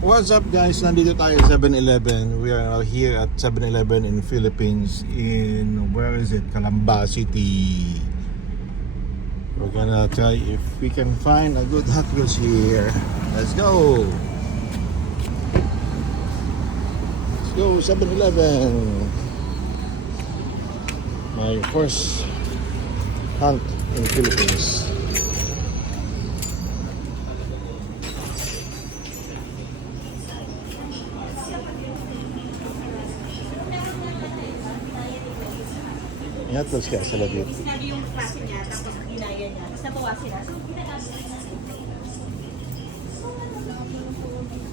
What's up guys? Nandito tayo sa 7-Eleven. We are here at 7-Eleven in Philippines in, where is it? Calamba City. We're gonna try if we can find a good Hot Wheels here. Let's go! Let's go 7-Eleven. My first hunt in Philippines. Ingat po siya sa labit. Sinabi yung klase niya, tapos ginaya niya. Tapos natuwa sila.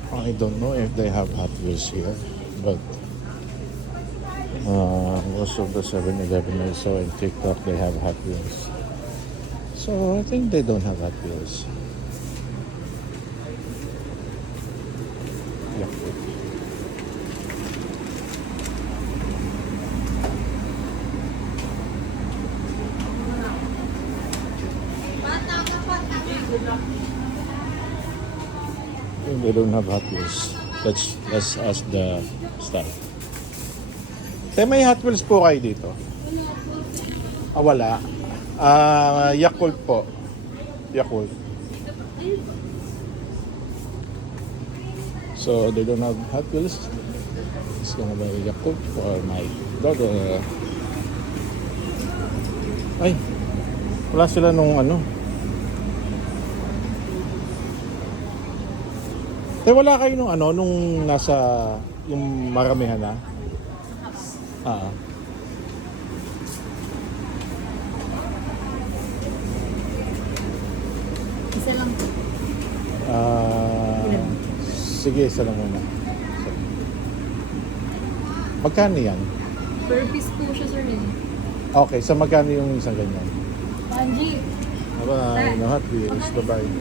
So, I don't know if they have Hot Wheels here, but most of the 7-Eleven I saw in TikTok, they have Hot Wheels. So I think they don't have Hot Wheels. Yeah. They don't have Hot Wheels. Let's ask the staff. May Hot Wheels po kayo dito? Wala. Yakult po. Yakult. So they don't have Hot Wheels. It's gonna be Yakult for my daughter. Ay, wala sila nung ano. Wala kayo nung ano, nung nasa, yung maramihan na? isa lang po. Sige, isa lang muna. Magkano yan? Per piece po siya, sir. Okay, so magkano yung isang ganyan? Angie. Bye-bye. No Hot Wheels. Bye-bye.